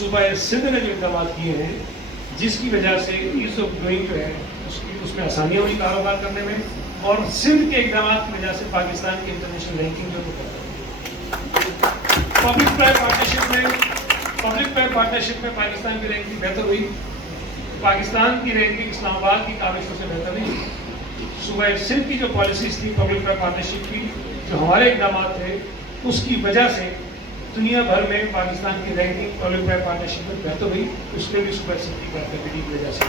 सूबा सिंध ने जो इकदाम किए हैं, जिसकी वजह से ईज ऑफ डूइंग जो है उसमें आसानियाँ हुई कारोबार करने में, और सिंध के इकदाम की वजह से पाकिस्तान की इंटरनेशनल रैंकिंग जो पब्लिक प्राइवेट पार्टनरशिप में पाकिस्तान की रैंकिंग बेहतर हुई। पाकिस्तान की रैंकिंग इस्लामाबाद की काबिशों से बेहतर नहीं। सूबा सिंध की जो पॉलिसीज थी पब्लिक प्राइवेट पार्टनरशिप की, जो हमारे इकदाम थे, उसकी वजह से दुनिया भर में पाकिस्तान की रैंकिंग पब्लिक प्राइवेट पार्टनरशिप में बेहतर हुई। उसमें भी सूबा सिंध की कारकर्दगी की वजह से